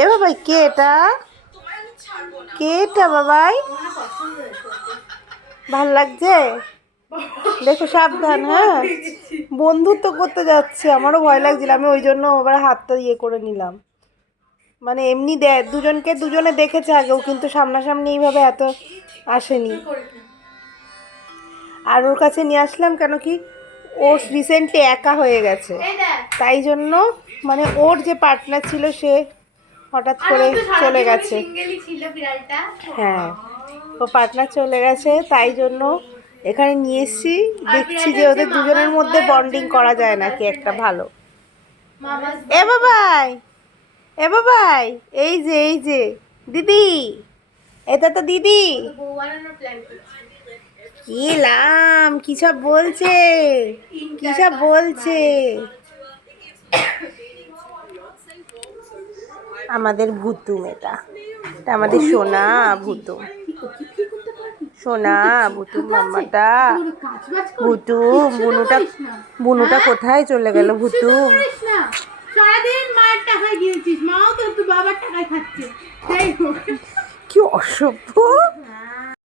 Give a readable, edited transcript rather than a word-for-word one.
এ বাবাই, কে এটা? কে এটা বাবাই? ভাল লাগছে? দেখো সাবধান, হ্যাঁ। বন্ধুত্ব করতে যাচ্ছে, আমারও ভয় লাগছিল, আমি ওই জন্য আবার হাতটা ইয়ে করে নিলাম। মানে এমনি দুজনকে দুজনে দেখেছে আগেও, কিন্তু সামনাসামনি এইভাবে এত আসেনি। আর ওর কাছে নিয়ে আসলাম কেন কি, ও রিসেন্টলি একা হয়ে গেছে, তাই জন্য। মানে ওর যে পার্টনার ছিল সে হঠাৎ করে চলে গেছে। হ্যাঁ, ও পার্টনার চলে গেছে, তাই জন্য এখানে নিয়ে এসেছি। দেখছি যে ওদের দুজনের মধ্যে বন্ডিং করা যায় নাকি একটা ভালো। এ বাবাই, এ বাবাই, এই যে দিদি, এটা তো দিদি। কি লাম, কি সব বলছে, কি সব বলছে। আমাদের ভুতুম, এটা আমাদের সোনা ভুতুম, সোনা ভুতুম মাম্মাটা। ভুতুম বুনুটা, বুনুটা কোথায় চলে গেল ভুতুম? সারাদিন মায়ের টাকায় গিয়েছিস, মাও তো বাবার টাকায় খাচ্ছে। কি অসভ্য।